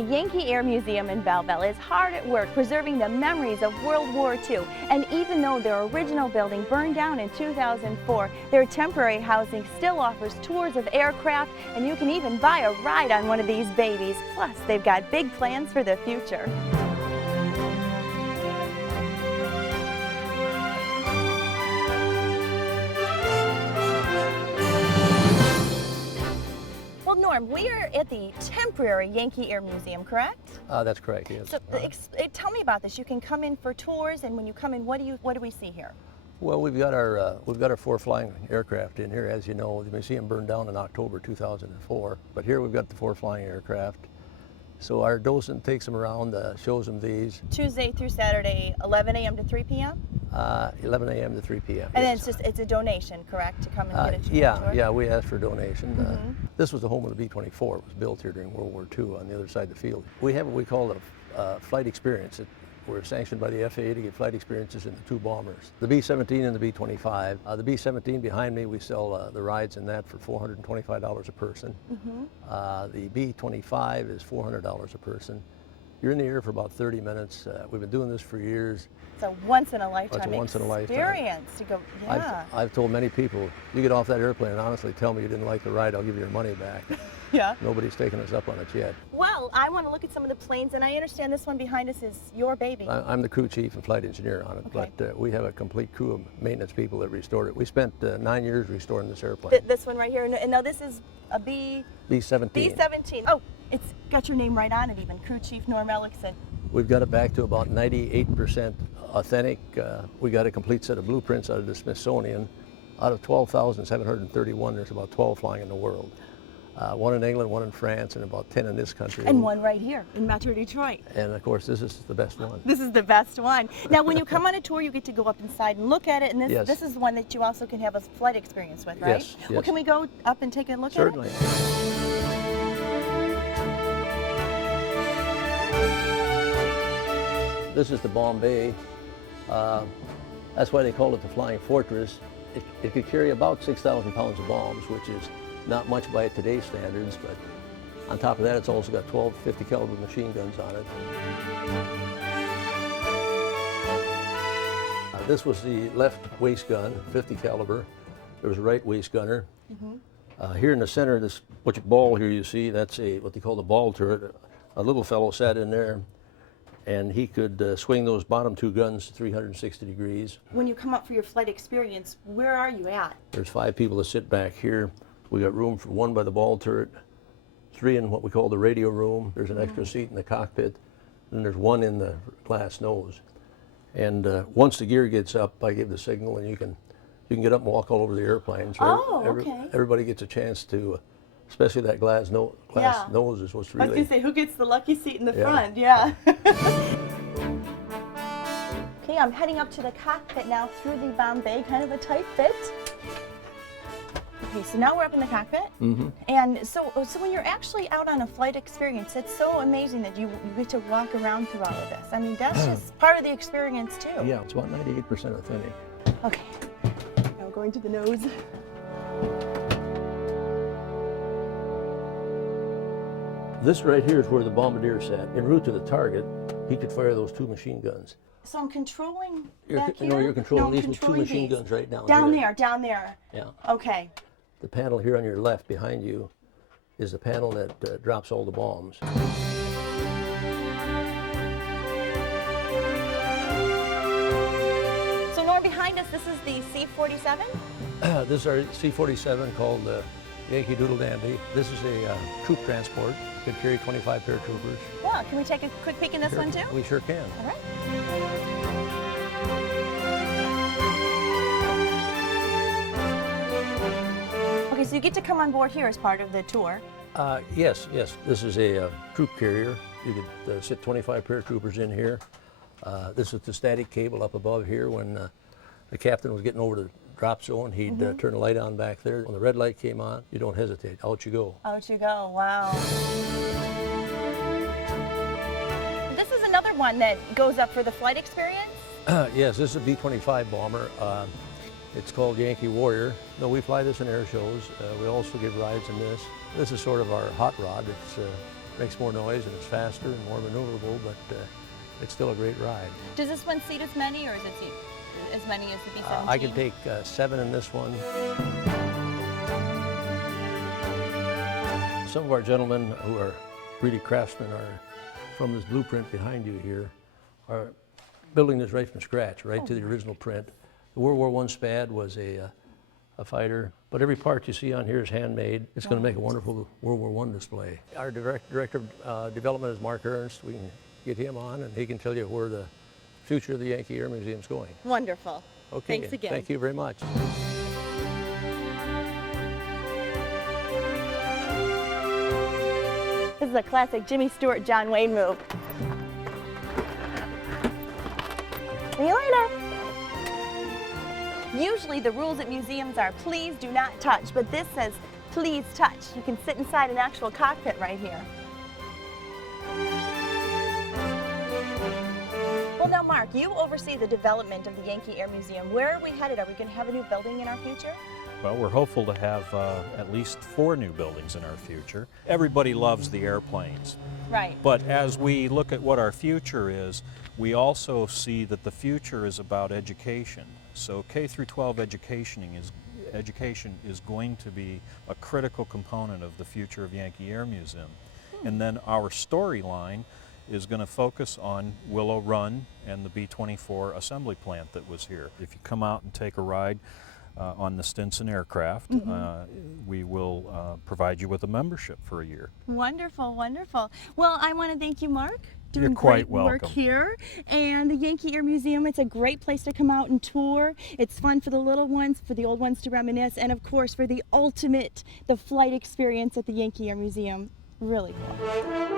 The Yankee Air Museum in Belleville is hard at work preserving the memories of World War II. And even though their original building burned down in 2004, their temporary housing still offers tours of aircraft, and you can even buy a ride on one of these babies. Plus, they've got big plans for the future. Well, Norm, we are at the temporary Yankee Air Museum, correct? That's correct, yes. So tell me about this. You can come in for tours, and when you come in, what do we see here? Well, we've got our 4 flying aircraft in here. As you know, the museum burned down in October 2004, but here we've got the 4 flying aircraft. So our docent takes them around, shows them these. Tuesday through Saturday, 11 a.m. to 3 p.m.? 11 a.m. to 3 p.m. And yes. then it's a donation, correct, to come and get a tour? Yeah, we asked for a donation. This was the home of the B-24. It was built here during World War II on the other side of the field. We have what we call a flight experience. We're sanctioned by the FAA to get flight experiences in the 2 bombers, the B-17 and the B-25. The B-17 behind me, we sell the rides in that for $425 a person. The B-25 is $400 a person. You're in the air for about 30 minutes. We've been doing this for years. It's a once-in-a-lifetime experience to go, yeah. I've told many people, you get off that airplane and honestly tell me you didn't like the ride, I'll give you your money back. Yeah. Nobody's taken us up on it yet. Well, I want to look at some of the planes, and I understand this one behind us is your baby. I'm the crew chief and flight engineer on it, okay. But we have a complete crew of maintenance people that restored it. We spent 9 years restoring this airplane. This one right here, and now this is a B-17. B-17. Oh, it's got your name right on it even, Crew Chief Norm Ellickson. We've got it back to about 98% authentic. We got a complete set of blueprints out of the Smithsonian. Out of 12,731, there's about 12 flying in the world. 1 in England, 1 in France, and about 10 in this country. And 1 right here in Metro Detroit. And of course, this is the best one. This is the best one. Now, when you come on a tour, you get to go up inside and look at it, and yes. This is the one that you also can have a flight experience with, right? Yes. Well, can we go up and take a look Certainly. at it? This is the bomb bay. That's why they call it the Flying Fortress. It could carry about 6,000 pounds of bombs, which is not much by today's standards, but on top of that, it's also got 12 50 caliber machine guns on it. This was the left waist gun, 50 caliber. There was a right waist gunner. Here in the center of this ball here you see, that's what they call the ball turret. A little fellow sat in there, and he could swing those bottom 2 guns 360 degrees. When you come up for your flight experience, where are you at? There's 5 people that sit back here. We got room for 1 by the ball turret, 3 in what we call the radio room. There's an extra seat in the cockpit, and there's 1 in the glass nose. And once the gear gets up, I give the signal, and you can get up and walk all over the airplane. So everybody gets a chance to, especially that glass nose is what's really... I was going to say, who gets the lucky seat in the front? Yeah. Okay, I'm heading up to the cockpit now through the bomb bay, kind of a tight fit. Okay, so now we're up in the cockpit. And so when you're actually out on a flight experience, it's so amazing that you get to walk around through all of this. I mean, that's just part of the experience too. Yeah, it's about 98% authentic. Okay, now we're going to the nose. This right here is where the bombardier sat. En route to the target, he could fire those 2 machine guns. So I'm controlling back here? No, you're controlling these 2 machine guns right down there. Down there. Yeah. Okay. The panel here on your left behind you is the panel that drops all the bombs. So Norm, behind us, this is the C-47? This is our C-47 called Yankee Doodle Dandy. This is a troop transport. It could carry 25 paratroopers. Yeah, can we take a quick peek in this one too? We sure can. All right. Okay, so you get to come on board here as part of the tour. Yes. This is a troop carrier. You could sit 25 paratroopers in here. This is the static cable up above here. When the captain was getting over the drop zone, he'd turn the light on back there. When the red light came on, you don't hesitate. Out you go. Out you go. Wow. This is another one that goes up for the flight experience? Yes, this is a B-25 bomber. It's called Yankee Warrior. No, we fly this in air shows. We also give rides in this. This is sort of our hot rod. It's makes more noise and it's faster and more maneuverable, but it's still a great ride. Does this one seat as many, or is it seat as many as the B-17? I can take 7 in this one. Some of our gentlemen who are really craftsmen are from this blueprint behind you here, are building this right from scratch, right to the original print. The World War I Spad was a fighter, but every part you see on here is handmade. It's going to make a wonderful World War I display. Our director of development is Mark Ernst. We can get him on and he can tell you where the future of the Yankee Air Museum is going. Wonderful. Okay, Thanks again. Thank you very much. This is a classic Jimmy Stewart, John Wayne move. See you later. Usually the rules at museums are please do not touch, but this says please touch. You can sit inside an actual cockpit right here. Well, now Mark, you oversee the development of the Yankee Air Museum. Where are we headed? Are we going to have a new building in our future? Well, we're hopeful to have at least 4 new buildings in our future. Everybody loves the airplanes. Right. But as we look at what our future is, we also see that the future is about education. So K through 12 education is going to be a critical component of the future of Yankee Air Museum. And then our storyline is going to focus on Willow Run and the B-24 assembly plant that was here. If you come out and take a ride on the Stinson aircraft, we will provide you with a membership for a year. Wonderful, wonderful. Well, I want to thank you, Mark. Doing You're quite great work welcome. here. And the Yankee Air Museum, it's a great place to come out and tour. It's fun for the little ones, for the old ones to reminisce, and of course for the ultimate, the flight experience at the Yankee Air Museum. Really cool.